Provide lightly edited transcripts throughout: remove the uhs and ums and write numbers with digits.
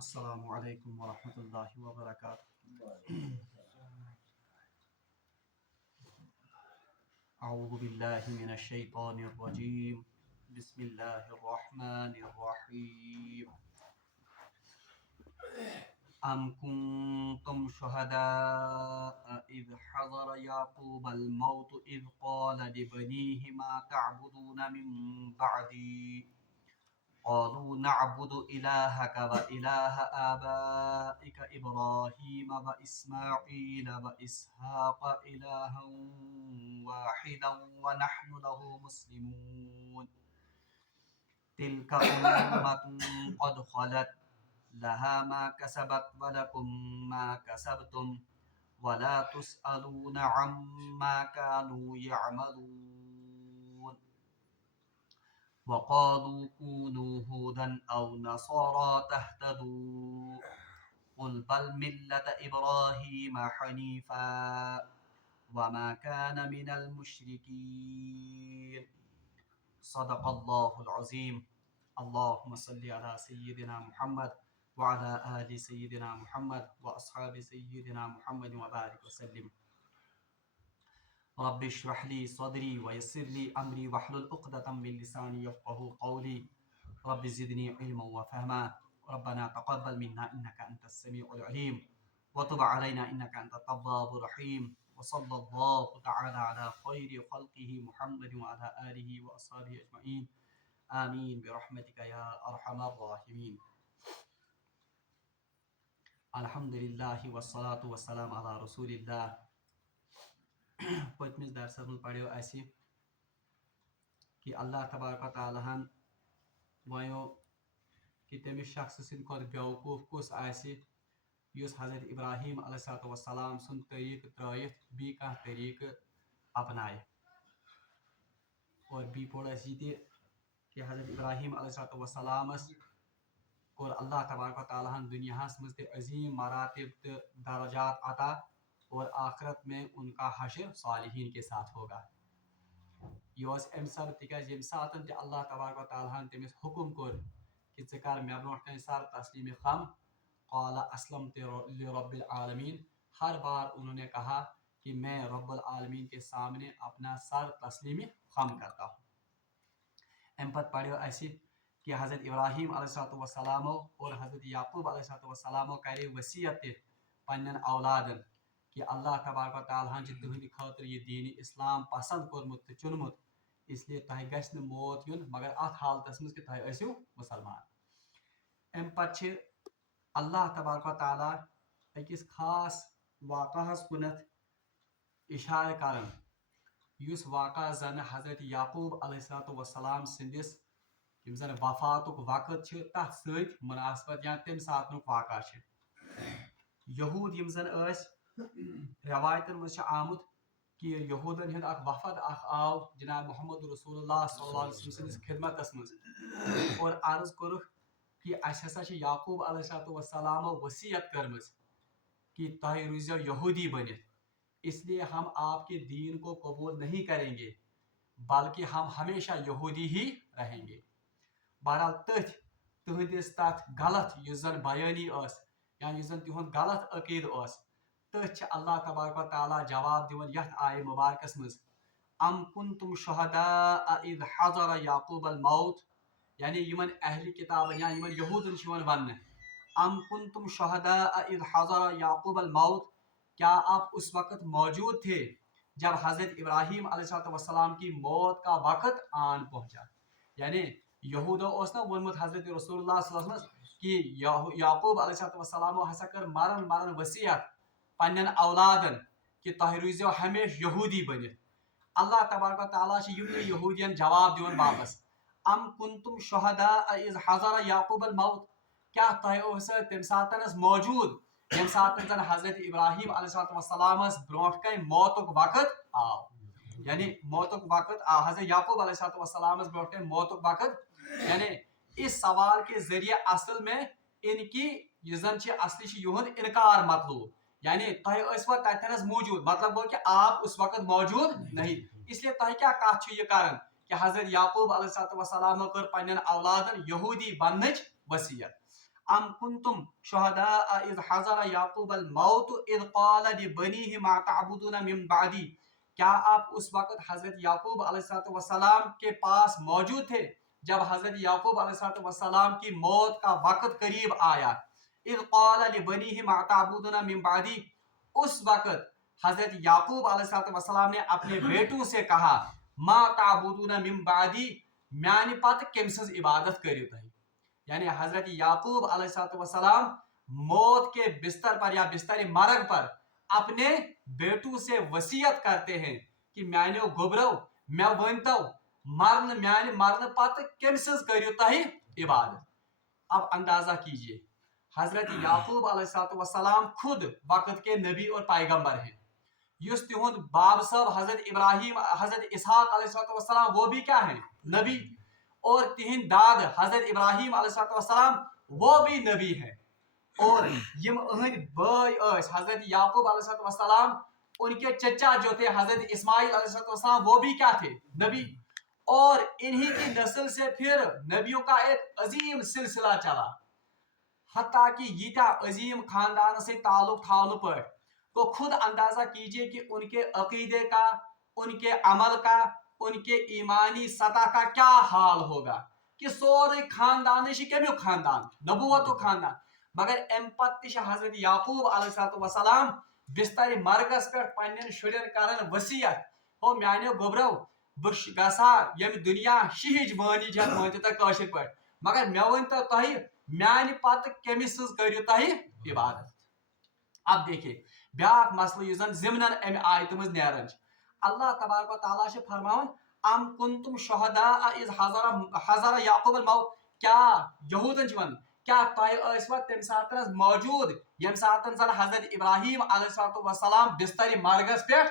السلام علیکم ورحمۃ اللہ وبرکاتہ۔ اعوذ باللہ من الشیطان الرجیم، بسم اللہ الرحمن الرحیم۔ ام کنتم شہداء اذ حضر یعقوب الموت اذ قال لبنیہ ما تعبدون من بعدی قالوا نعبد إلهك وإله آبائك إبراهيم وإسماعيل وإسحاق إلها واحدا ونحن له مسلمون تلك أمة قد خلت لها ما كسبت ولكم ما كسبتم ولا تسألون عما كانوا يعملون وقالوا كونوا هودا أو نصارى تهتدوا قل بل ملة إبراهيم حنيفا وما كان من المشركين صدق الله العظيم اللهم صل على سيدنا محمد وعلى آل سيدنا محمد وأصحاب سيدنا محمد وبارك وسلم رب اشرح لي صدري ويسر لي امري واحلل عقدة من لساني يفقهوا قولي رب زدني علما وفهما ربنا تقبل منا انك انت السميع العليم وتب علينا انك انت التواب الرحيم وصلى الله تعالى على خير خلقه محمد وعلى اله واصحابه اجمعين آمين برحمتك يا ارحم الراحمين۔ الحمد لله والصلاة والسلام على رسول الله۔ پتمس درسس من پڑھو اس کہ اللہ تبارک و تعالیٰ ہن ونو کہ تمس شخص سند کھت بیوقوف کس یس حضرت ابراہیم علیہ السلام سن طریقہ ترائت بی کھانا طریقہ اپنائے، اور بی پوڑ اس یہ کہ حضرت ابراہیم علیہ السلام کور اللہ تبارک و تعالیٰ ہن دنیا مز تہ عظیم مراتب تو درجات عطا، اور آخرت میں ان کا حشر صالحین کے ساتھ ہوگا۔ یہ ام سب تکیاز یم سات تہ اللہ تبارک و تعالیٰ تمس حکم کور کہ ژٕ کر مے برونٛٹھ کن سر تسلیم خم، قال اسلمت لرب العالمین، ہر بار انہوں نے کہا کہ میں رب العالمین کے سامنے اپنا سر تسلیم خم کرتا ہوں۔ ام پتہ پڑھو اس کہ حضرت ابراہیم علیہ السلام اور حضرت یعقوب علیہ السلام کرے وصیت پنن اولادن کہ اللہ تبارک و تعالیٰ تہند خاطر یہ دین اسلام پسند کورمت تو چنمت، اس لیے تہ گژھِ نہٕ موت یُن مگر ات حالتس مز کہ تہ ٲسِو مسلمان۔ ام پتہ اللہ تبارک و تعالیٰ اکس خاص واقعس کنت اشارہ کران، یس واقعہ زن حضرت یعقوب علیہ السلام سندس یم زن وفاتک وقت تر ست مناسبت یا تم ساتن واقعہ یہود یم زن روایتن مز آمت کہ یہودن ہند اخ وفد اخ آو جناب محمد رسول اللہ صلی اللہ علیہ وسلم سندس خدمتس مز اور عرض کورک کہ اس ہسا یعقوب علیہ السلام وصیت کرمز کہ تہ روزو یہودی بنت، اس لیے ہم آپ کے دین کو قبول نہیں کریں گے بلکہ ہم ہمیشہ یہودی ہی رہیں گے۔ بہرحال تتھ تہندس تت غلط اس زن بیانی یا اس زن تہند غلط عقید تتھ اللہ تبارک و تعالیٰ جواب دیون یتھ آیہ مبارکس مز ام کنتم شہداء اذ حضر یعقوب الموت، یعنی یمن اہل کتاب یا یمن یہودن ون ام کنتم شہداء اذ حضر یعقوب الموت، کیا آپ اس وقت موجود تھے جب حضرت ابراہیم علیہ السلام کی موت کا وقت آن پہنچا۔ یعنی یہودو نا ونمت حضرت رسول اللہ صلی اللہ علیہ وسلم کہ یعقوب علیہ السلام ہسا کر مرن وصیت پنن اولادن کہ تہ روزو ہمیشہ یہودی بنت۔ اللہ تبارک و تعالیٰ یمن یہودین جواب دیون واپس ام کنتم شہداء اذ حضر یعقوب الموت، کیا تہ تم ساتنس موجود یم ساتن زن حضرت ابراہیم علیہ السلام برونٹ کن موتک وقت آو، یعنی موتک وقت حضرت یعقوب علیہ السلام برونٹ کن موتک وقت، یعنی اس سوال کے ذریعے اصل میں ان کی یہ زن اصلی یہند انکار مطلوب، یعنی تہ ٲسوا تتنس موجود، مطلب گو کہ آپ اس وقت موجود نہیں، اس لیے تہ کیا کت یہ کران کہ حضرت یعقوب علیہ السلام کر پنن اولادن یہودی بننچ وصیت۔ अम कुंतुम शुहदाअ इज़ हज़र याकूब अल मौत इज़ क़ाल लिबनीहि मा तअबुदून मिन बादी, क्या आप उस वक्त हजरत याकूब अलैहिस्सलाम के पास मौजूद थे जब हजरत याकूब अलैहिस्सलाम की मौत का वक्त करीब आया। इज़ क़ाल लिबनीहि मा तअबुदून मिन बादी, उस वक्त हजरत याकूब अलैहिस्सलाम ने अपने बेटों से कहा मा तअबुदून मिन बादी, म्यानि पत केम सज इबादत करियो तुम। यानी हजरत याकूब अलैहिस्सलाम मौत के बिस्तर पर या बिस्तर मरग पर अपने बेटों से वसीयत करते हैं कि म्यानो गोबरो मैं वनतो मरन म्यान मरन पत केम सज करियो तुम इबादत। अब अंदाजा कीजिए, हजरत याकूब अलैहिस्सलाम खुद वक्त के नबी और पैगंबर हैं। युस तिहुंद बाब साहब हजरत इब्राहिम हजरत इसहाक अलैहिस्सलाम वो भी क्या हैं, नबी। और तिहिंद दाद हजरत इब्राहिम अलैहिस्सलाम वो भी नबी हैं। और यम अहद भाई हजरत याकूब अलैहिस्सलाम, उनके चचा जो थे हजरत इस्माइल अलैहिस्सलाम वो भी क्या थे, नबी। और इन्हीं की नस्ल से फिर नबियों का एक अजीम सिलसिला चला, हत्ता कि यीता अजीम खानदान से ताल्लुक थावन पर तो खुद अंदाजा कीजिए कि उनके अकीदे का, उनके अमल का, उनके ईमानी सतह का क्या हाल होगा कि सोरे खानदान कमियो खानदान नबुवतो खानदान। मगर अम्पत हजरत याकूब अलैहिस्सलाम बिस्तर मरगस पे पन्न शुरन कर वसीयत, हो म्यानो गोबरो बह गसा यम दुनिया शिहिज मानी जत मान तशर पे, मगर मे वन तो तुम म्यान पत कमिस करियो तुम इबादत। अब देखिए ब्याक मसल युस जन ज़िमनन अमि आयत मज नेरन, अल्लाह तबारक व तआला छ फरमावन अम कुंतुम शुहदाअ इज़ हज़र याकूब अल मौत, क्या यहूदन छ वन क्या तुम ईसवा तम सातन मौजूद यम सातन जन हजरत इब्राहिम अलैहिस्सलाम बिस्तर मरगस पे।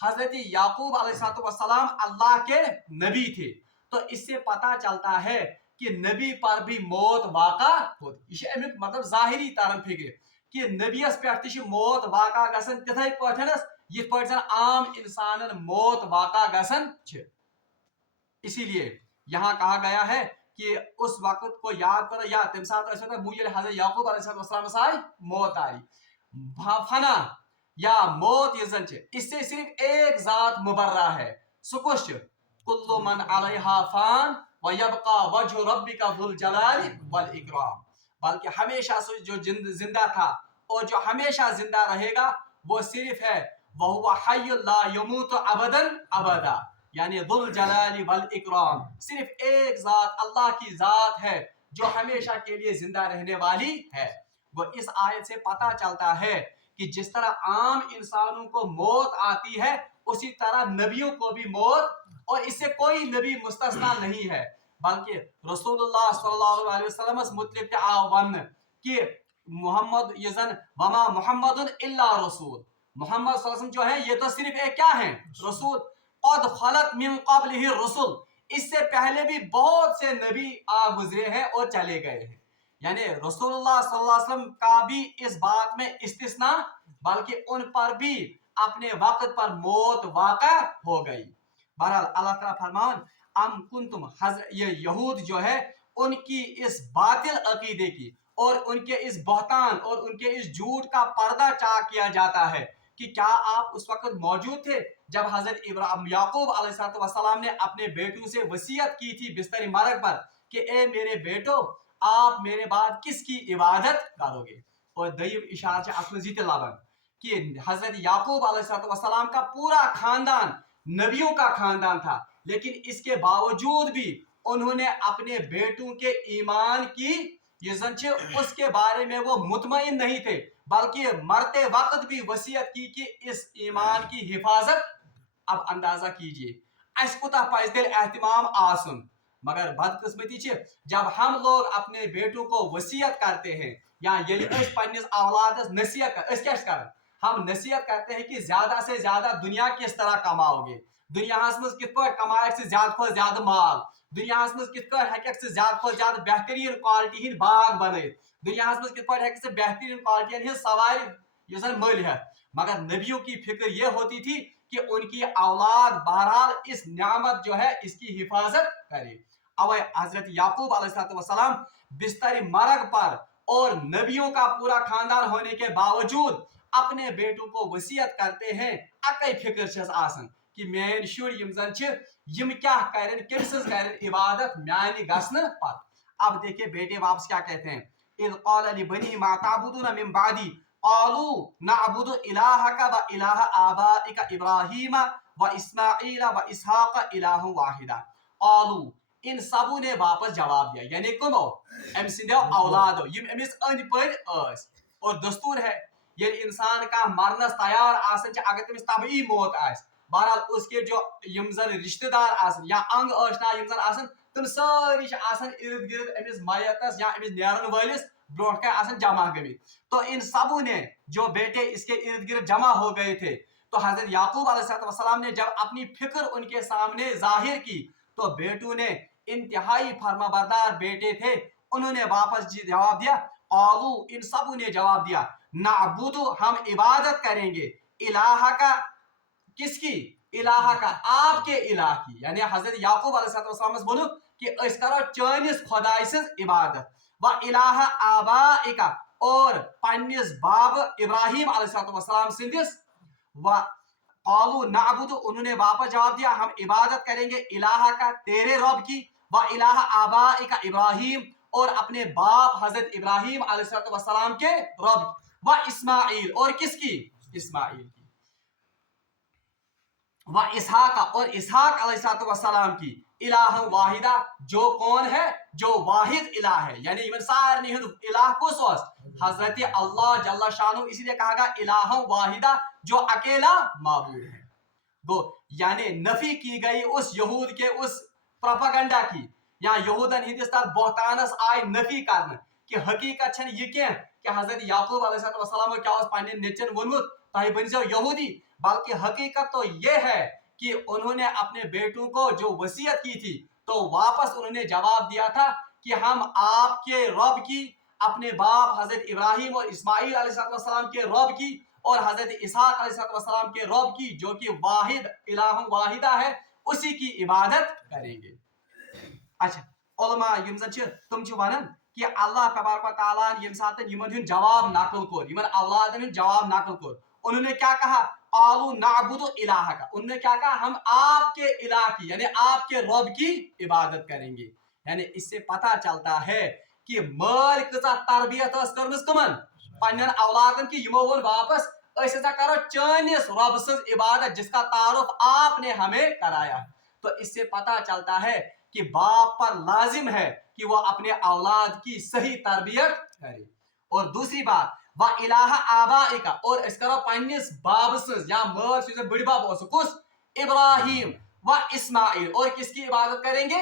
हजरत याकूब अलैहिस्सलाम अल्लाह के नबी थे, तो इससे पता चलता है कि नबी पर भी मौत वाक़ा होती। यह अमुक मतलब ज़ाहिरी तरन फिक्र कि नबियस पे मौत वाक़ा गसन तिथै पठनस यिथ पठ जन आम इंसानन मौत वाक़ा गसन छ। इसीलिए यहाँ कहा गया है कि उस वक्त को याद करो या तम साथ मुझे हजरत याकूब अलैहिस्सलाम से मौत आई फना या मौत यजन छ, इससे सिर्फ एक जात मुबर्रा है, सुकुश कुल्लु मन अलैहा फान व यबका वजहु रब्बिका जुल जलाली वल इकराम, बल्कि हमेशा से जो जिंदा था और जो हमेशा जिंदा रहेगा वो सिर्फ है वहुवा हय्युल ला यमूतु अबदन अबदा, यानी जुल जलाली वल इकराम, सिर्फ एक जात अल्लाह की जात है जो हमेशा के लिए जिंदा रहने वाली है। वो इस आयत से पता चलता है कि जिस तरह आम इंसानों को मौत आती है उसी तरह नबियों को भी मौत, और इससे कोई नबी मुस्तस्ना नहीं है, बल्कि रसूलुल्लाह सल्लल्लाहु अलैहि वसल्लम मुतलिक आवन कि मोहम्मद यजन वमा मुहम्मदुन इल्ला रसूल, मोहम्मद सल्लल्लाहु अलैहि वसल्लम जो है ये तो सिर्फ एक क्या है, रसूल। क़द खलत मिन क़ब्लिही रसूल, इससे पहले भी बहुत से नबी आ गुजरे हैं और चले गए हैं। यानी रसूलुल्लाह सल्लल्लाहु अलैहि वसल्लम का भी इस बात में इस्तिस्ना, बल्कि उन पर भी अपने वक्त पर मौत वाक़ा हो गई। बहरहाल अल्लाह ताला फरमान अम कुंतुम, ये यहूद जो है उनकी इस बातिल अकीदे की और उनके इस बहतान और उनके इस झूठ का पर्दा चाक किया जाता है कि क्या आप उस वक्त मौजूद थे जब हजरत याकूब अलैहिस्सलाम ने अपने बेटों से वसीयत की थी बिस्तर मरग पर कि ए मेरे बेटो आप मेरे बाद किसकी इबादत करोगे। और दईब इशार अत लाबन कि हजरत याकूब अलैहिस्सलाम का पूरा खानदान नबियों का खानदान था, लेकिन इसके बावजूद भी उन्होंने अपने बेटों के ईमान की उसके बारे में वो मुतमईन नहीं थे, बल्कि मरते वक्त भी वसीयत की कि इस ईमान की हिफाजत। अब अंदाजा कीजिए अस कुता पज तेल एहतमाम आसन, मगर बदकिस्मती जब हम लोग अपने बेटों को वसीयत करते हैं या पन्निस औलादस नसीहत कर, हम नसीहत करते हैं कि ज्यादा से ज्यादा दुनिया किस तरह कमाओगे, दुनिया मज कित कमाए ज्यादा खुद ज्यादा माल, दुनिया मज कित से ज्यादा ज्यादा बेहतरीन क्वालिटी हिंद बाग बन, दुनिया मज कित बेहतरीन क्वालिटी सवारी मल है। मगर नबियों की फिक्र ये होती थी कि उनकी औलाद बहरहाल इस नियामत जो है इसकी हिफाजत करे। अवै हजरत याकूब अलैहिस्सलाम बिस्तर मरग पर और नबियों का पूरा खानदान होने के बावजूद अपने बेटों को वसीयत करते हैं अकै फिक्र छस आसन कि मेन शुर यम जन छ यम क्या करें किमसज करें इबादत म्यानि गसन पर। अब देखिए बेटे वापस क्या कहते हैं, इज़ क़ाल लिबनी मा ताबुदून मिन बादी क़ालू नअबुदु इलाहक व इलाह आबाइक इब्राहीम व इस्माईल व इसहाक इलाहु वाहिदा। क़ालू इन सबों ने वापस जवाब दिया, यानी कमो अम सिंदो औलादो यम अमिस अंद पर अस। और दस्तूर है ये इंसान का मरनस तैयार आसन छ अगर तमिस तबई मौत आस, बहरहाल उसके जो यम जन रिश्तेदार आसन या अंग आशना यम जन आसन तुम सारी आसन इर्द गिर्द अमिस मयतस या अमिस नेरन वालिस ब्रोट का आसन जमा गमित। तो इन सबों ने जो बेटे इसके इर्द गिर्द जमा हो गए थे, तो हजरत याकूब अलैहिस्सलाम ने जब अपनी फिक्र उनके सामने जाहिर की तो बेटों ने इंतहाई फर्माबरदार बेटे थे, उन्होंने वापस जवाब दिया। आलू इन सबों ने जवाब दिया नाबुदु हम इबादत करेंगे इलाहा का, किसकी? इलाहा का, आपके इलाह की। यानी हजरत याकूब अलैहिस्सलाम बोलो कि अस करो चानिस खुदाई सज इबादत व इलाहा आबाइका और पन्निस बाब इब्राहिम अलैहिस्सलाम सिंदिस व क़ालू नाबुदु उन्होंने वापस जवाब दिया हम इबादत करेंगे इलाहा का तेरे रब की व इलाहा आबाइका इब्राहिम और अपने बाप हजरत इब्राहिम अलैहिस्सलाम के रब व इस्माइल और किसकी? इस्माइल की व इसहाक और इसहाक अलैहिस्सलाम की इलाह वाहिदा जो कौन है? जो वाहिद इलाह है। यानी इवन सारे इलाह को सोस हजरत अल्लाह जल्ला शानु, इसलिए कहा गया इलाह वाहिदा जो अकेला माबूद है। गो यानी नफी की गई उस यहूद के उस प्रोपेगेंडा की, या यहूदन हिंदुस्तान बोहतानस आय नफी करने कि हकीकत छन ये क्या कि हजरत याकूब अलैहिस्सलाम क्या उस पाने नेचन वनमुत ताहि बन जाओ यहूदी, बल्कि हकीकत तो ये है कि उन्होंने अपने बेटों को जो वसीयत की थी तो वापस उन्होंने जवाब दिया था कि हम आपके रब की, अपने बाप हजरत इब्राहिम और इस्माइल अलैहिस्सलाम के रब की और हजरत इसहाक अलैहिस्सलाम के रब की जो कि वाहिद इलाह वाहिदा है, उसी की इबादत करेंगे। अच्छा उलमा यम जन छ तुम छ वनन कि अल्लाह तबारक व तआला यम साथ यमन हुन जवाब नकल कोर, यमन औलादन हुन जवाब नकल कोर, उन्होंने क्या कहा? आलू नाबुदु इलाहा का, उन्होंने क्या कहा? हम आपके इलाह की यानी आपके रब की इबादत करेंगे। यानी इससे पता चलता है कि माल कसा तरबियत करमस कमन पन्नन औलादन की यमो वोन वापस ऐसा करो चानिस रब सज इबादत जिसका तारुफ आपने हमें कराया। तो इससे पता चलता है कि बाप पर लाजिम है कि वो अपने औलाद की सही तरबियत करे। और दूसरी बात व इलाहा आबाइका और इसका पन्निस बाब सज या मर से बड़ी बाब कुस इब्राहिम व इस्माइल और किसकी इबादत करेंगे?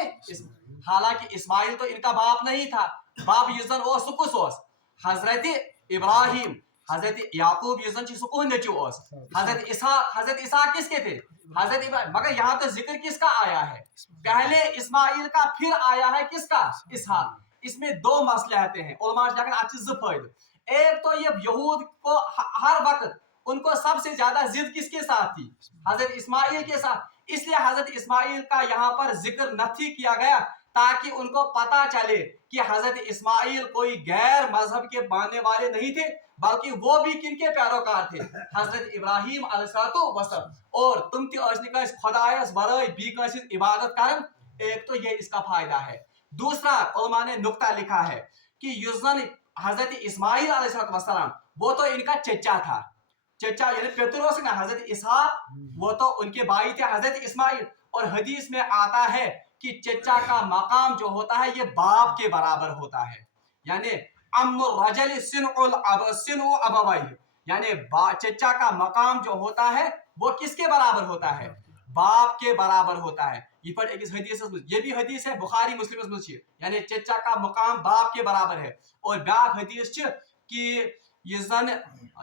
हालांकि इस्माइल तो इनका बाप नहीं था, बाप युजन ओ सुकुस ओस हजरत इब्राहिम, हजरत याकूब युजन ची सुकुन नेचू ओस, हजरत इसहाक किसके थे? हजरत इब्राहिम। मगर यहाँ तो जिक्र किसका आया है? पहले इस्माइल का, फिर आया है किसका? इसहाक। इसमें दो मसले आते हैं उलमा लेकिन अच्छी ज़फायद। एक तो ये यहूद को हर वक्त उनको सबसे ज्यादा जिद किसके साथ थी? हजरत इस्माइल के साथ, इसलिए हजरत इस्माइल का यहाँ पर जिक्र नहीं किया गया ताकि उनको पता चले कि हजरत इस्माइल कोई गैर मजहब के मानने वाले नहीं थे, बल्कि वो भी किनके पैरोकार थे? हजरत इब्राहिम अलैहिस्सलाम। और तुम खुदायस बराए भी इबादत करन। एक तो ये इसका फायदा है। दूसरा उलमा ने नुक्ता लिखा है कि युजन हजरत इस्माइल अलैहिस्सलाम वो तो इनका चचा था, चचा यानी पेतरोस ना हजरत इसहाक, वो तो उनके भाई थे हजरत इस्माइल। और हदीस में आता है कि चचा का मकाम जो होता है ये बाप के बराबर होता है। यानी अम्मुर रजल सिनु अबवाई, यानी चचा का मकाम जो होता है वो किसके बराबर होता है? बाप के बराबर होता है। ये पर एक हदीस, ये भी हदीस है बुखारी मुस्लिम में, यानी चचा का मकाम बाप के बराबर है। और बाप हदीस कि ये जन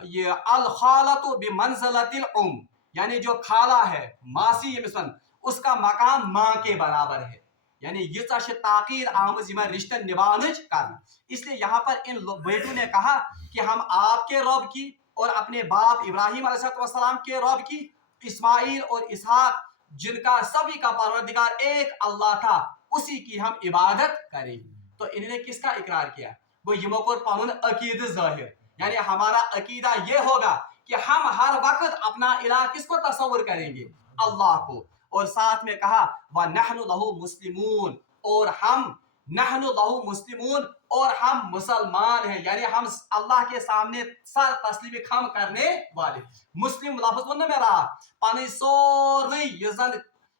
ये अल खालतु बिमंज़िलतिल उम, यानी जो खाला है मासी मिसन उसका मकाम माँ के बराबर है। यानी ये ताकीद आमज रिश्ते निभाने करना। इसलिए यहाँ पर इन बेटों ने कहा कि हम आपके रब की और अपने बाप इब्राहिम अलैहिस्सलाम के रब की, इस्माइल और इसहाक जिनका सभी का परवरदिगार एक अल्लाह था, उसी की हम इबादत करें। तो इन्होंने किसका इकरार किया? वो यमो को पनुन अकीद ज़ाहिर, यानी हमारा अकीदा ये होगा कि हम हर वक्त अपना इलाह किसको तस्वुर करेंगे? अल्लाह को। और साथ में कहा व नहनु लहू मुस्लिमून, और हम नहनु लहू मुस्लिमून, और हम मुसलमान हैं, यानी हम अल्लाह के सामने सर तस्लीम खम करने वाले। मुस्लिम लफ्ज वो मेरा पन सोरी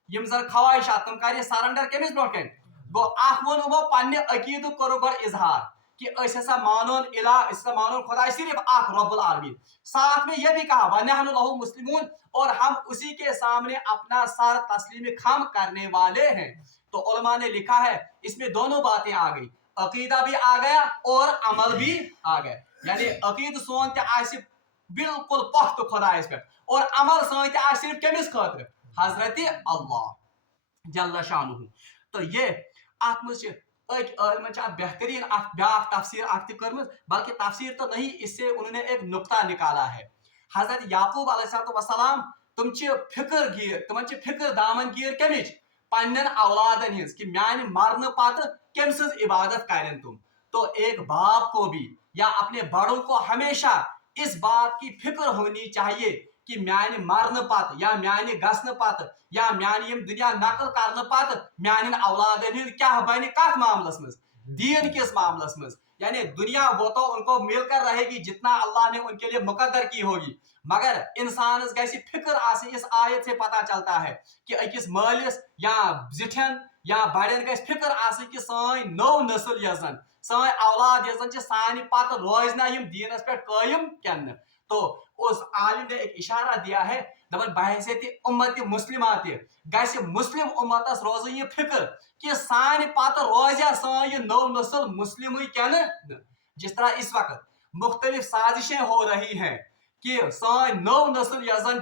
यम जन ख्वाहिशात तुम कर सरेंडर कमिस ब्रोट कन गो अख वो वो पन्ने अकीद करो गो इजहार कि ऐसा मानोन इला ऐसा मानोन खुदा सिर्फ आख रब्बुल आलमीन। साथ में यह भी कहा व नहनु लहू मुस्लिमून, और हम उसी के सामने अपना सर तस्लीम खम करने वाले हैं। तो उलमा ने लिखा है इसमें दोनों बातें आ गई, अकीदा भी आ गया और अमल भी आ गया। यानी अकीद सोन ते बिल्कुल पख्त खुदा पे, और अमल सोन ते सिर्फ कमिस खातिर? हजरत अल्लाह जल्ल शानुहु। तो ये अत बेहतरीन ब्याक तफसीर कर्म, बल्कि तफसीर तो नहीं, इससे उन्होंने एक नुक्ता निकाला है। हजरत याकूब अलैहिस्सलाम तुम फिक्र गिर, तुम फिक्र दामन गिर कमिच पन्न औलादन हिंस कि म्यान मरने पत कम सज इबादत करें तुम। तो एक बाप को भी या अपने बड़ों को हमेशा इस बात की फिक्र होनी चाहिए कि म्यान मरने पत या म्यान गसन पत या म्यान दुनिया नकल करने पत म्यान औलादन हिंद क्या बन कत मामलस मज, दीन किस मामलस मज। यानी दुनिया वो तो उनको मिलकर रहेगी जितना अल्लाह ने उनके लिए मुकद्दर की होगी, मगर इंसान गैसी फिक्र आसी। इस आयत से पता चलता है कि अकिस मालिस या जिठन या बड़न गैस फिक्र आसी कि साइन नौ नस्ल यजन साइन औलाद यजन सानि पत रोजना यम दीनस पे कायम कन। तो उस आलिम ने एक इशारा दिया है, दबन बहैसियत उम्मत मुस्लिमा गैस मुस्लिम उम्मतस रोज ये फिक्र कि सानि पत रोजा साइन नौ नस्ल मुस्लिम कन। जिस तरह इस वक्त मुख्तलिफ साजिशें हो रही हैं कि साइन नौ नस्ल यजन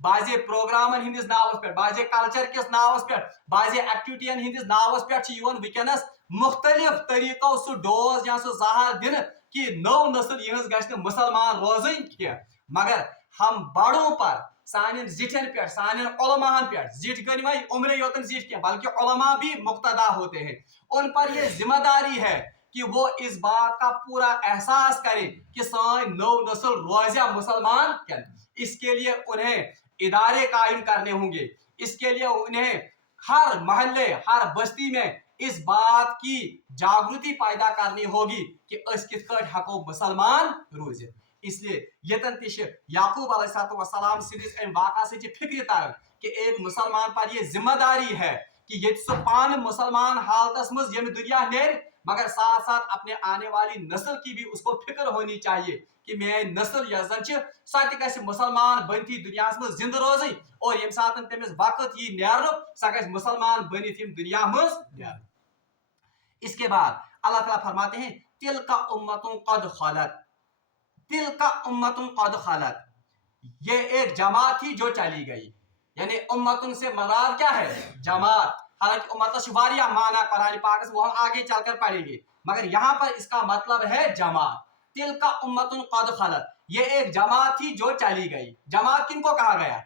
बाजे प्रोग्रामन हिंदिस नावस पे, बाजे कल्चर किस नावस पे, बाजे एक्टिविटीन हिंदिस नावस पे वनस मुख्तलिफ तरीकों सु डोज या सु जहार दिन कि नौ नस्ल यहज गश्त मुसलमान रोजन किया। मगर हम बड़ों पर सान जिठन पे सान उलमाहन पे जिठ गन वही उम्र योतन जिठ किया, बल्कि उलमा भी मुक्तदा होते हैं। उन पर यह जिम्मेदारी है कि वो इस बात का पूरा एहसास करें कि सान नौ नस्ल रोजा मुसलमान क्या। इसके लिए उन्हें इदारे कायम करने होंगे, इसके लिए उन्हें हर मोहल्ले हर बस्ती में इस बात की जागृति पैदा करनी होगी कि अस कित कट हको मुसलमान रोज। इसलिए यतन तिश याकूब अलैहिस्सलाम सिदिस एम वाक़ा से फिक्र तर कि एक मुसलमान पर यह जिम्मेदारी है कि ये सो पान मुसलमान हालतस मज यम दुनिया नेर, मगर साथ साथ अपने आने वाली नस्ल की भी उसको फिक्र होनी चाहिए कि मैं नस्ल यजन सह मुसलमान बनती दुनिया में जिंद रोज, और यम सात तमिस वक्त यी नेर सह गि मुसलमान बनित दुनिया में। इसके बाद अल्लाह ताला फरमाते हैं तिल का उम्मतों कद खलत, तिल का उम्मतों कद खलत, ये एक जमात थी जो चली गई। यानी उम्मतुन से मराद क्या है? जमात। हालांकि उम्मत वारिया माना कुरान पाक से वो हम आगे चलकर पढ़ेंगे, मगर यहाँ पर इसका मतलब है जमात। तिल का उम्मतुन कद खलत, ये एक जमात थी जो चली गई। जमात किनको कहा गया?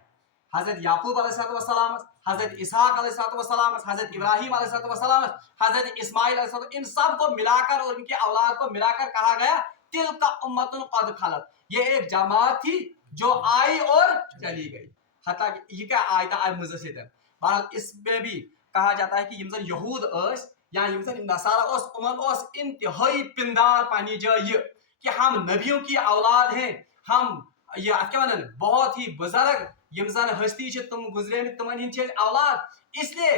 हजरत याकूब अलैहिस्सलाम, हजरत इसहाक अलैहिस्सलाम, हजरत इब्राहिम अलैहिस्सलाम, हजरत इस्माइल अलैहिस्सलाम, इन सब को मिलाकर और इनकी औलाद को मिलाकर कहा गया तिल का उम्मतुन कद खलत। ये एक जमात थी जो आई और चली गई। हता ये क्या आयता आय मुज़स्सिर। बहरहाल इसमें भी कहा जाता है कि यमजन यहूद अस या यमजन नसारा अस उमन अस इंतहाई पिंदार पानी जाय कि हम नबियों की औलाद हैं, हम ये क्या बहुत ही बुजुर्ग यमजन हस्ती तुम गुजरे तुमन हिंद औलाद, इसलिए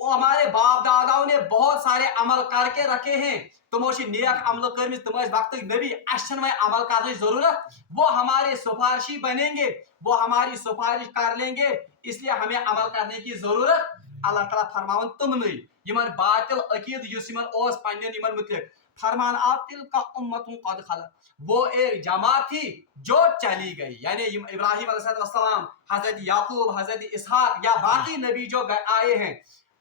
वो हमारे बाप दादाओं ने बहुत सारे अमल करके रखे हैं। तुमो नेक अमल कर तुम वक्त नबी अस अमल करने जरूरत, वो हमारे सिफारशी बनेंगे, वो हमारी सिफारिश कर लेंगे, इसलिए हमें अमल करने की जरूरत। अल्लाह ताला फरमान तुमन यमन बातिल अकीद युसमन ओस पन्नन यमन मुतलिक फरमान आप तिल का उम्मतुन कद खलत, वो एक जमात थी जो चली गई। यानी इब्राहिम अलैहिस्सलाम, हजरत याकूब, हजरत इसहाक या बाकी नबी जो आए हैं,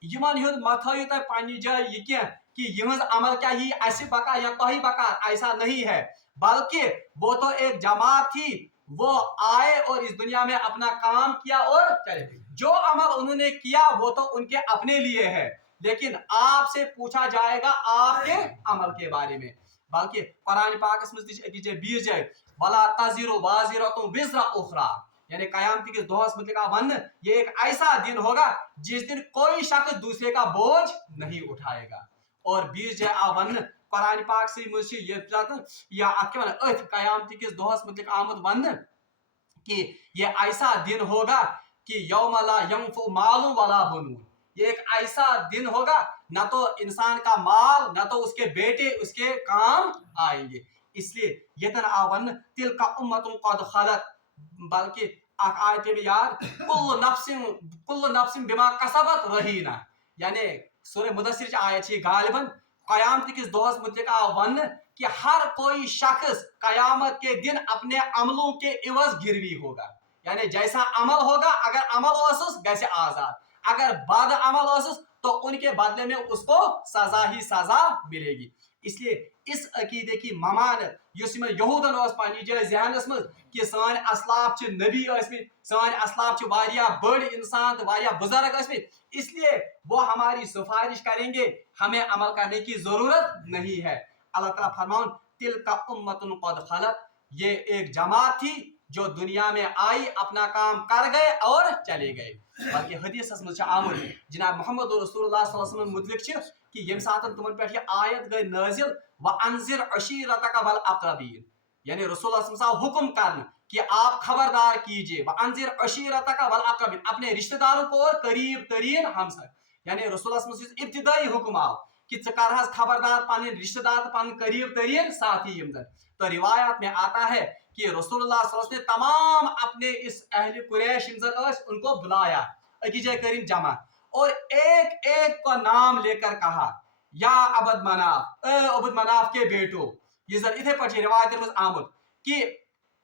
यमन हुंद मथायु तय पानी जाय ये क्या कि यहज अमल क्या ही ऐसे बका या तोही बका, ऐसा नहीं है, बल्कि वो तो एक जमात थी, वो आए और इस दुनिया में अपना काम किया और चले गए। जो अमल उन्होंने किया वो तो उनके अपने लिए है, लेकिन आपसे पूछा जाएगा आपके अमल के बारे में। बल्कि कुरान पाक में बीज है वला तज़िरु वाज़िरतुन विज़्रा उख़रा, यानी क़यामत के दोहस मतलब वन ये एक ऐसा दिन होगा जिस दिन कोई शख्स दूसरे का बोझ नहीं उठाएगा। और बीज है वन कुरान पाक से मुझे या क़यामत के दोहस मतलब आमद वन कि ये ऐसा दिन होगा कि यौम ला यंफउ मालुन वला बनून, ये एक ऐसा दिन होगा ना तो इंसान का माल ना तो उसके बेटे उसके काम आएंगे। इसलिए यतन आवन तिल का उम्मतुन कद खलत, बल्कि आयत में यार कुल्लु नफ्सिन बिमा कसबत रहीना, यानी सूरह मुदस्सिर आयत है गालिबन क़यामत के दोहस मुतल्लिक़ वन कि हर कोई शख्स कयामत के दिन अपने अमलों के इवज गिरवी होगा, यानी जैसा अमल होगा अगर अमल ओसुस गैसे आजाद, अगर बद अमल ओसुस तो उनके बदले में उसको सजा ही सजा मिलेगी। इसलिए इस अकीदे की ममानत यहूदन पानी जाए जहनस मज कि सान असलाफ च नबी सान असलाफ च वारिया बड़ इंसान तो वारिया बुजुर्ग, इसलिए वो हमारी सिफारिश करेंगे, हमें अमल करने की जरूरत नहीं है। अल्लाह ताला फरमान तिल का उम्मतुन कद खलत, ये एक जमात थी जो दुनिया में आई अपना काम कर गए और चले गए। बल्कि हदीस में आमुद जनाब मोहम्मद रसूलुल्लाह सल्लल्लाहु अलैहि वसल्लम मुतलिक कि यम सातन तुमन पे ये आयत गई नाजिल व अनजिर अशीरतक वल अक़रबीन, यानी रसूलुल्लाह सल्लल्लाहु अलैहि वसल्लम हुक्म करन कि आप खबरदार कीजिए व अनजिर अशीरतक वल अक़रबीन, अपने रिश्तेदारों को और करीब तरीन हमसाय, यानी रसूलुल्लाह सल्लल्लाहु अलैहि वसल्लम इब्तिदाई हुक्म आओ कि च खबरदार पन रिश्तेदार पन करीब तरीन साथी यमजन। तो रिवायत में आता है कि रसूलुल्लाह सल्लल्लाहु अलैहि वसल्लम ने तमाम अपने इस अहले कुरैश उनको बुलाया, अकीजे करीम जमा, और एक एक का नाम लेकर कहा या अबद मनाफ, अबद मनाफ के बेटो, ये जन इथे पछी रिवायत में आमुद कि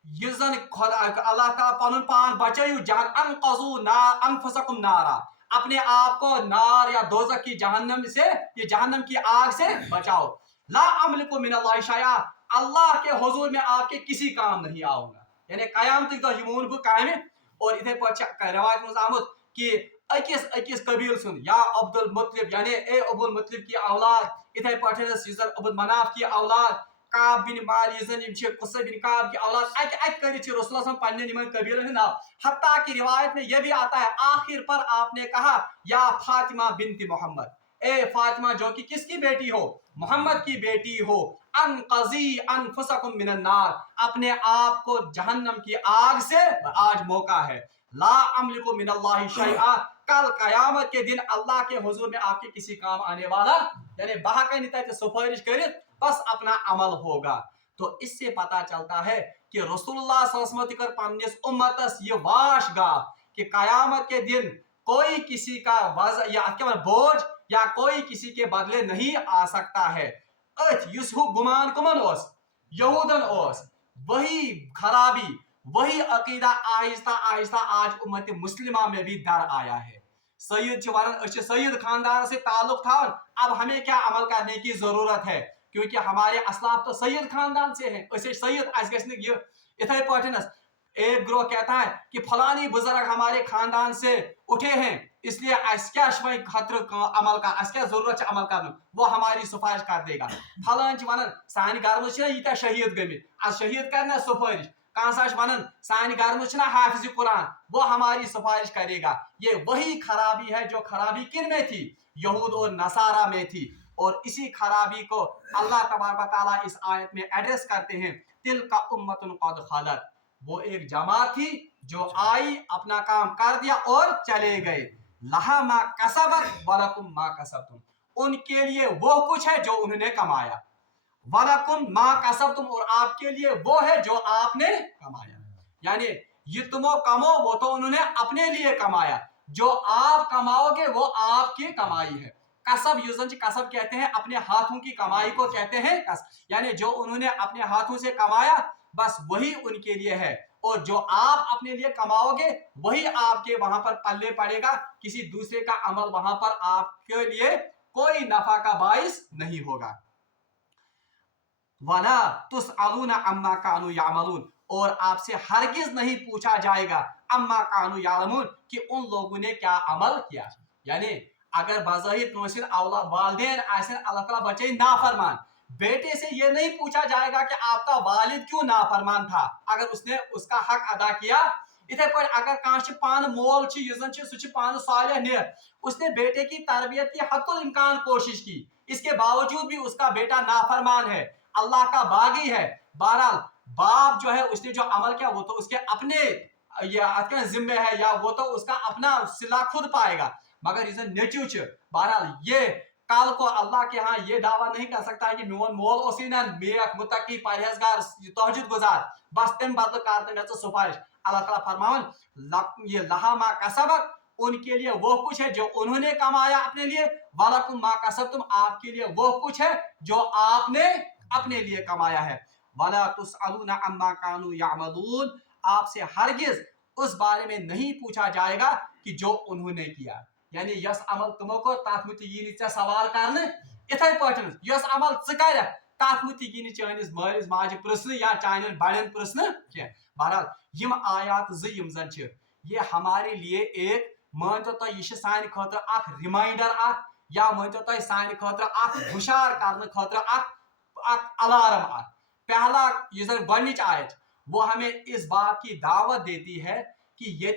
ये जन अल्लाह का पनुन पान बचायु जान अनक़ज़ू ना अनफुसकुम नारा, अपने आप को नार या दोज़ख की जहन्नम से, ये जहन्नम की आग से बचाओ। ला अमलिकु मिनल्लाहि शैआ, अल्लाह के हुजूर में आपके किसी काम नहीं आऊंगा, यानी कयामत तक यमून बु कायम। और इथे पर रिवायत में आमुद कि अकिस अकिस कबील सुन या अब्दुल मुत्तलिब, यानी ए अब्दुल मुत्तलिब की औलाद, इथे पठनस यजन अब्दुल मनाफ की औलाद, काब बिन माल यजन इमचे कुसै बिन काब की औलाद, अक करी रसूलुल्लाह सल्लल्लाहु अलैहि वसल्लम पन्ने निमन कबील है नाम। हत्ता की रिवायत में यह भी आता है आखिर पर आपने कहा या फातिमा बिनती मोहम्मद, ए फातिमा जो कि किसकी बेटी हो, मोहम्मद की बेटी हो, अनक़ज़ी अनफुसकुम मिनन नार, अपने आप को जहन्नम की आग से आज मौका है। ला अमलिकु मिनल्लाहि शैआ, कल कयामत के दिन अल्लाह के हुजूर में आपके किसी काम आने वाला, यानी बाहर नहीं सिफारिश करे, बस अपना अमल होगा। तो इससे पता चलता है कि रसूलुल्लाह सल्लल्लाहु अलैहि वसल्लम पन्निस उम्मतस ये वाशगा कि कयामत के दिन कोई किसी का वज़ या बोझ या कोई किसी के बदले नहीं आ सकता है। गुमान कुमन ओस यहूदन ओस, वही खराबी वही अकीदा आहिस्ता आहिस्ता आज उम्मत मुस्लिमा में भी दर आया है। सैयद सैयद खानदान से ताल्लुक था, अब हमें क्या अमल करने की जरूरत है, क्योंकि हमारे असलाफ तो सैयद खानदान से हैं। सैयद इथे पटनस एक ग्रोह कहता है कि फलानी बुजुर्ग हमारे खानदान से उठे हैं, इसलिए खतर अमल का क्या जरूरत अमल करना, वो हमारी सिफारिश कर देगा। फलान वन सान घर ये शहीद गमित आज शहीद करना सिफारिश, कह वन सान घर हाफिज कुरान, वो हमारी सिफारिश करेगा। ये वही खराबी है जो खराबी किन में थी, यहूद और नसारा में थी। और इसी खराबी को अल्लाह तबारक व तआला इस आयत में एड्रेस करते हैं, तिल का उम्मतुन कद खलत, वो एक जमात थी जो आई अपना काम कर दिया और चले गए। लहा मा कसबत वलकुम मा कसबतुम, उनके लिए वो कुछ है जो उन्होंने कमाया, वलकुम मा कसबतुम, और आपके लिए वो है जो आपने कमाया। यानी ये तुमो कमो वो तो उन्होंने अपने लिए कमाया, जो आप कमाओगे वो आपकी कमाई है। कसब युजन कसब कहते हैं अपने हाथों की कमाई को कहते हैं कसब, यानी जो उन्होंने अपने हाथों से कमाया बस वही उनके लिए है, और जो आप अपने लिए कमाओगे वही आपके वहां पर पल्ले पड़ेगा। किसी दूसरे का अमल वहां पर आपके लिए कोई नफा का बाइस नहीं होगा। वला तुसअलूना अम्मा कानू यामलून, और आपसे हरगिज नहीं पूछा जाएगा अम्मा कानू यामलून कि उन लोगों ने क्या अमल किया। यानी अगर बज़ाहिर कौंसिल औलाद वालिदैन आसन अल्लाह ताला बचे नाफरमान, बेटे से ये नहीं पूछा जाएगा कि आपका वालिद क्यों नाफरमान था अगर उसने उसका हक अदा किया। इथे पर अगर कांच पान मोल सु पान सालिह ने उसने बेटे की तरबियत की हकुल इम्कान कोशिश की, इसके बावजूद भी उसका बेटा नाफरमान है, अल्लाह का बागी है। बहरहाल बाप जो है उसने जो अमल किया वो तो उसके अपने या जिम्मे है, या वो तो उसका अपना सिला खुद पाएगा, मगर इस नेच्यू बहरहाल ये कल को अल्लाह के यहाँ ये दावा नहीं कर सकता है कि मोन मोल मेक मुतकी परहेजगार तहजुद गुजार, बस तम बदल कर मे सिफारिश। अल्लाह ताला फरमावन ये लहा मा कसबत, उनके लिए वो कुछ है जो उन्होंने कमाया अपने लिए, वलकुम मा कसबतुम, आपके लिए वो कुछ है जो आपने अपने लिए कमाया है। वला तुसअलूना अम्मा कानू यामलून, आपसे हरगिज उस बारे में नहीं पूछा जाएगा कि जो उन्होंने किया। यानी यस अमल तुमो को तथ मुत सवाल करने, इथे पटन यस अमल कर तथ मुत चानिस मालिस माज प्रश्न या चान बड़न प्रश्न क्या। बहरहाल यम आयात यम जन ये हमारे लिए एक मानतो तो यह सान खतर अख रिमाइंडर या मानतो तो सान खतर अख हुशार करने खतर अख अलार्म। पहला ये गच आयत वो हमें इस बात की दावत देती है कि ये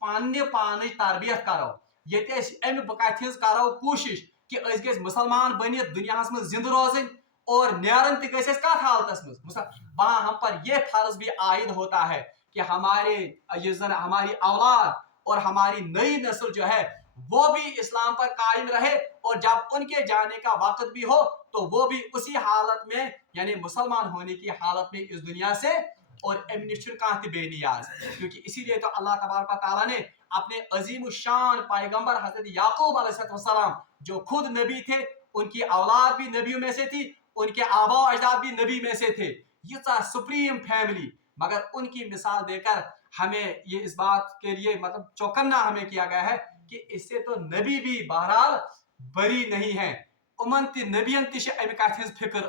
पान पान तरबियत करो, ये अम कथ करो कोशिश कि गए मुसलमान बन दुनिया में जिंद रोजन और नेरन कथ हालत में। वहाँ हम पर यह फर्ज भी आयद होता है कि हमारी औलाद और हमारी नई नस्ल जो है वो भी इस्लाम पर कायम रहे, और जब उनके जाने का वक्त भी हो तो वो भी उसी हालत में यानी मुसलमान होने की हालत में इस दुनिया से और बेनियाज। क्योंकि इसीलिए तो अल्लाह तबारक व तआला ने अपने अजीम शान पैगंबर हजरत याकूब अलैहिस्सलाम जो खुद नबी थे, उनकी औलाद भी नबियों में से थी, उनके आबा अजदाद भी नबी में से थे, ये सुप्रीम फैमिली, मगर उनकी मिसाल देकर हमें ये इस बात के लिए मतलब चौकन्ना हमें किया गया है कि इससे तो नबी भी बहरहाल बरी नहीं है। उमन नबियन तमिक फिक्र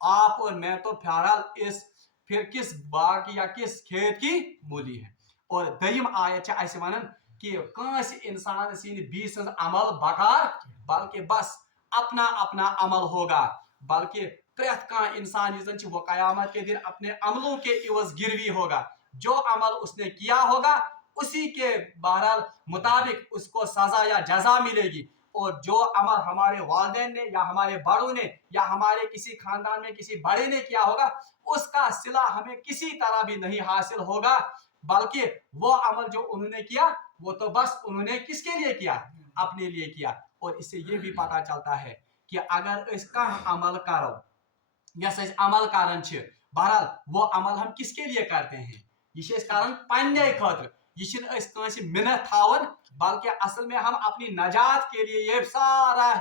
आप और मैं तो बहरहाल इस फिर किस बाग या किस खेत की मूली है। और दयम आयत वन कि कंस इंसान बी सज अमल बकार, बल्कि बस अपना अपना अमल होगा, बल्कि प्रेत का इंसान वो कयामत के दिन अपने अमलों के इवज गिरवी होगा, जो अमल उसने किया होगा उसी के बहरहाल मुताबिक उसको सजा या जजा मिलेगी। और जो अमल हमारे वालिदैन ने या हमारे बड़ों ने या हमारे किसी खानदान में किसी बड़े ने किया होगा उसका सिला हमें किसी तरह भी नहीं हासिल होगा, बल्कि वो अमल जो उन्होंने किया वो तो बस उन्होंने किसके लिए किया, अपने लिए किया। और इससे ये भी पता चलता है कि अगर इसका अमल करो यस अमल करन बहरहाल वो अमल हम किसके लिए करते हैं, ये कर पन्ने खतर, ये मिन्नत थावन, बल्कि असल में हम अपनी नजात के लिए ये सारा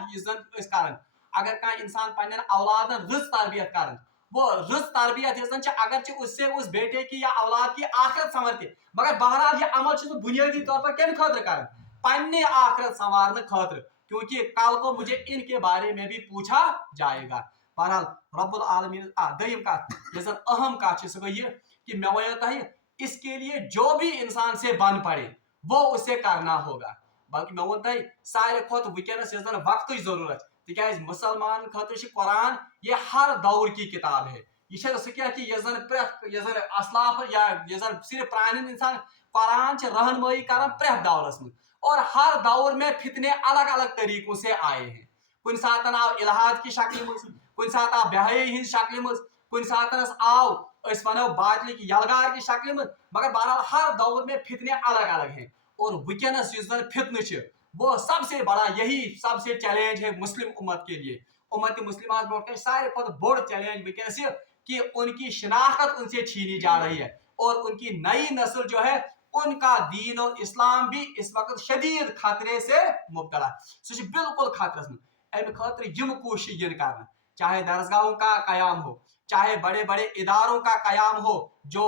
कर। अगर कह इंसान पन्न औलादन रज तरबियत कर, वो रज तरबियत अगर उससे उस बेटे की या औलाद की आखिरत संवरती, मगर बहरहाल ये अमल बुनियादी तौर पर कम खतर कर पन्ने आखिरत संवारने खतर, क्योंकि कल को मुझे इनके बारे में भी पूछा जाएगा। बहरहाल रब्बुल आलमीन दयम कथ अहम कथ सह गई कि मैं वो तह इसके लिए जो भी इंसान से बन पड़े वो उसे करना होगा, बल्कि मैं वो तह सारे खुद वनस वक्त जरूरत, तिक मुसलमान खतर कुरान ये हर दौर की किताब है, यह सह कि प्रेत असलाफ या सिर्फ प्रान इंसान कुरान रहनमई कर प्रेत दौरस में, और हर दौर में फितने अलग अलग तरीकों से आए हैं। कुन सात आव इलाहाद की शक्ल में, कुन सात आव बेहयाई हिंद शक्ल में, कुन सात आव वनो बादल की यलगार की शक्ल में, मगर बहरहाल हर दौर में फितने अलग अलग हैं। और वनस फितन वो सबसे बड़ा यही सबसे चैलेंज है मुस्लिम उम्मत के लिए। उम्मत मुस्लिम ब्रो सारे खुद बोड़ चैलेंज वनस कि उनकी शनाख्त उनसे छीनी जा रही है, और उनकी नई नस्ल जो है उनका दीन और इस्लाम भी इस वक्त शदीद खतरे से मुब्तला, सह बिल्कुल खतरस में। अम खतर यम कोशिश कर, चाहे दरसगाहों का कयाम हो, चाहे बड़े बड़े इदारों का कयाम हो जो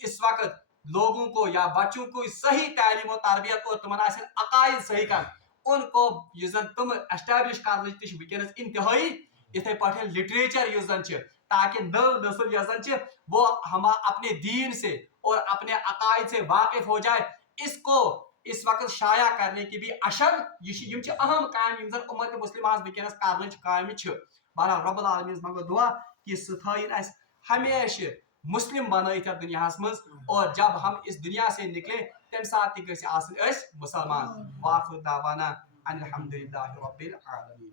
इस वक्त लोगों को या बच्चों को सही तालीम और तरबियत और तुम अकायद सही कर उनको तुम एस्टैब्लिश कर वनस इंतहाई इथे पे लिटरेचर ताकि नव नस्ल वो हम अपने दीन से और अपने अकायद से वाकिफ हो जाए, इसको اس وقت شائع کرنے کی بھی اشد یہ اہم کام زن امت مسلمہ ونکس کرنے کام بہرحال رب العالمین منگو دعا کہ سہ تھائن اس ہمیشہ مسلم بنائت یتھ دنیا مز اور جب ہم اس دنیا سے نکلے تمہ سات تہ گژھِ آسن أسۍ مسلمان واخر دعوانا ان الحمد للہ رب العالمین.